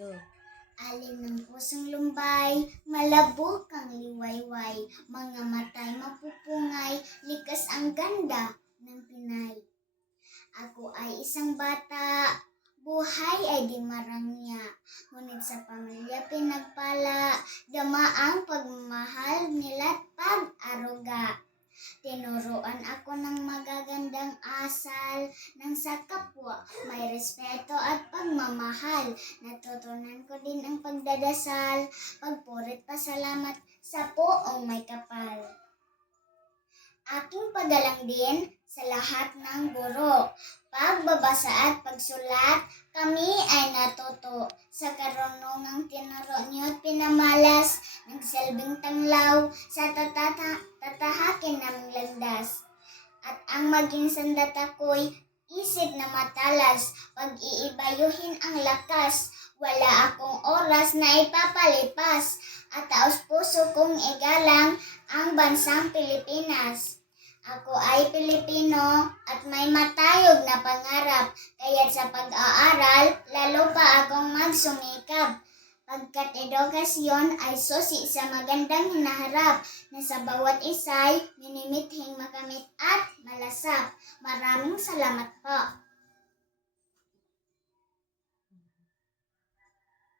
Go. Alin ng pusong lumbay, malabog ang liwayway, mga matay mapupungay, likas ang ganda ng Pinay. Ako ay isang bata, buhay ay di marangya, ngunit sa pamilya pinagpala, dama ang pagmamahal nila't pag-aruga. Tinuruan ako ng magagandang asal, nang sa kapwa may respeto at pagmamahal. Natutunan ko din ang pagdadasal, pagpurit pasalamat sa poong may kapal. Aking pagalang din sa lahat ng guro. Pagbabasa at pagsulat, kami ay natuto. Sa karunungang tinuro niyo't pinamalas, nagsilbing tanglaw sa tatahakin naming landas. At ang maging sandat ako'y isip na matalas, pag-iibayuhin ang lakas. Wala akong oras na ipapalipas, at taos puso kong igalang ang bansang Pilipinas. Ako ay Pilipino at may matayog na pangarap, kaya't sa pag-aaral, lalo pa akong magsumikap. Pagkat edukasyon ay susi sa magandang hinaharap, na sa bawat isa'y minimithing makamit at malasap. Maraming salamat po.